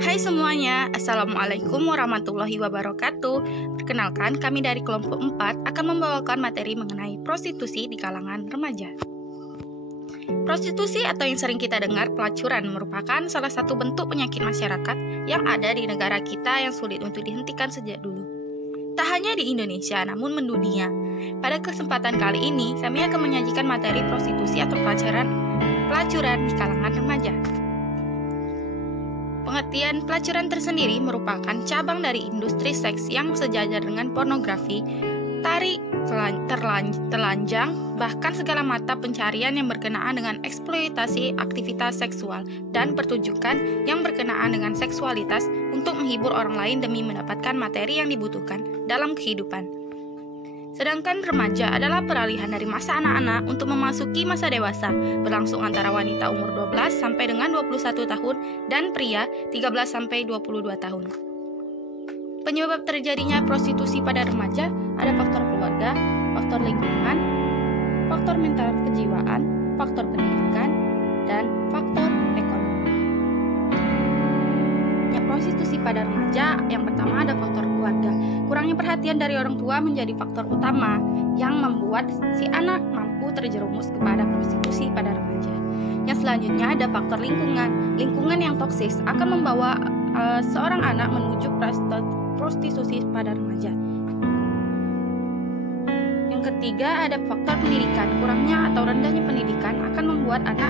Hai semuanya, Assalamualaikum warahmatullahi wabarakatuh. Perkenalkan, kami dari kelompok 4 akan membawakan materi mengenai prostitusi di kalangan remaja. Prostitusi atau yang sering kita dengar pelacuran merupakan salah satu bentuk penyakit masyarakat yang ada di negara kita yang sulit untuk dihentikan sejak dulu. Tak hanya di Indonesia, namun mendunia. Pada kesempatan kali ini, kami akan menyajikan materi prostitusi atau pelacuran di kalangan remaja. Pengertian pelacuran tersendiri merupakan cabang dari industri seks yang sejajar dengan pornografi, telanjang, bahkan segala mata pencarian yang berkenaan dengan eksploitasi aktivitas seksual dan pertunjukan yang berkenaan dengan seksualitas untuk menghibur orang lain demi mendapatkan materi yang dibutuhkan dalam kehidupan. Sedangkan remaja adalah peralihan dari masa anak-anak untuk memasuki masa dewasa, berlangsung antara wanita umur 12 sampai dengan 21 tahun dan pria 13 sampai 22 tahun. Penyebab terjadinya prostitusi pada remaja ada faktor keluarga, faktor lingkungan, faktor mental kejiwaan, faktor pendidikan, dan faktor ekonomi. Prostitusi pada remaja, yang pertama ada faktor keluarga. Kurangnya perhatian dari orang tua menjadi faktor utama yang membuat si anak mampu terjerumus kepada prostitusi pada remaja. Yang selanjutnya ada faktor lingkungan. Lingkungan yang toksis akan membawa seorang anak menuju prostitusi pada remaja. Yang ketiga ada faktor pendidikan. Kurangnya atau rendahnya pendidikan akan membuat anak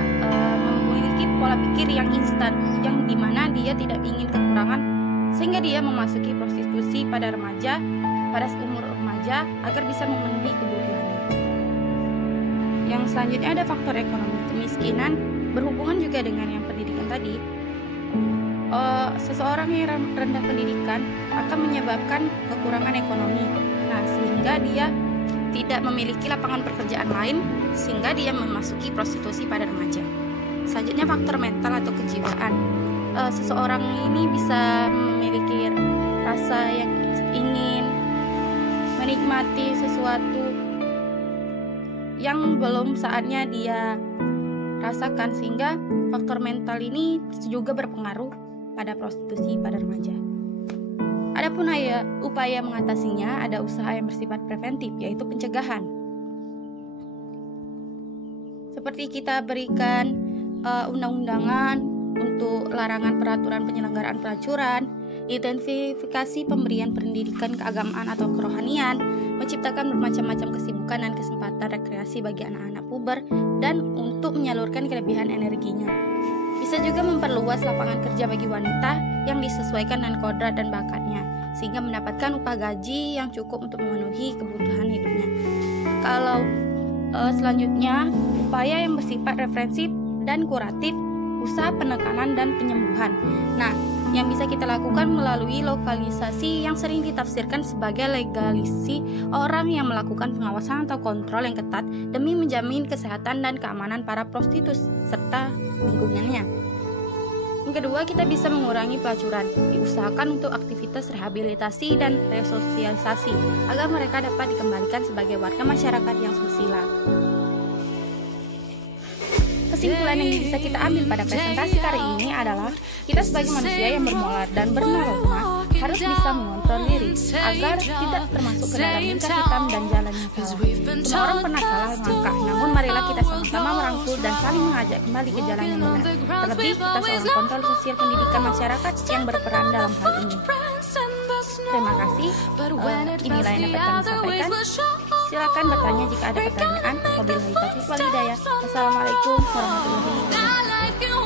memiliki pola pikir yang instan, yang dimana dia tidak ingin kekurangan, sehingga dia memasuki prostitusi pada remaja, pada umur remaja, agar bisa memenuhi kebutuhannya. Yang selanjutnya ada faktor ekonomi. Kemiskinan berhubungan juga dengan yang pendidikan tadi. Seseorang yang rendah pendidikan akan menyebabkan kekurangan ekonomi, sehingga dia tidak memiliki lapangan pekerjaan lain, sehingga dia memasuki prostitusi pada remaja. Selanjutnya faktor mental atau kejiwaan. Seseorang ini bisa memiliki rasa yang ingin menikmati sesuatu yang belum saatnya dia rasakan, sehingga faktor mental ini juga berpengaruh pada prostitusi pada remaja. Adapun upaya mengatasinya ada usaha yang bersifat preventif, yaitu pencegahan. Seperti kita berikan undang-undangan untuk larangan peraturan penyelenggaraan pelacuran, identifikasi pemberian pendidikan keagamaan atau kerohanian, menciptakan bermacam-macam kesibukan dan kesempatan rekreasi bagi anak-anak puber, dan untuk menyalurkan kelebihan energinya. Bisa juga memperluas lapangan kerja bagi wanita yang disesuaikan dengan kodrat dan bakatnya, sehingga mendapatkan upah gaji yang cukup untuk memenuhi kebutuhan hidupnya. Kalau selanjutnya, upaya yang bersifat represif dan kuratif, usaha penekanan dan penyembuhan. Yang bisa kita lakukan melalui lokalisasi yang sering ditafsirkan sebagai legalisi orang yang melakukan pengawasan atau kontrol yang ketat demi menjamin kesehatan dan keamanan para prostitut serta lingkungannya. Yang kedua, kita bisa mengurangi pelacuran. Diusahakan untuk aktivitas rehabilitasi dan resosialisasi agar mereka dapat dikembalikan sebagai warga masyarakat yang susila. Kesimpulan yang bisa kita ambil pada presentasi kali ini adalah kita sebagai manusia yang bermoral dan bernorma harus bisa mengontrol diri agar tidak termasuk ke dalam lingkar hitam dan jalan yang salah. Semua orang pernah salah langkah, namun marilah kita sama-sama merangkul dan saling mengajak kembali ke jalan yang benar. Terlebih kita seorang kontrol sosial pendidikan masyarakat yang berperan dalam hal ini. Terima kasih. Inilah yang dapat kami sampaikan. Silakan bertanya jika ada pertanyaan. Wabillahi taufiq wal hidayah. Wassalamualaikum warahmatullahi wabarakatuh.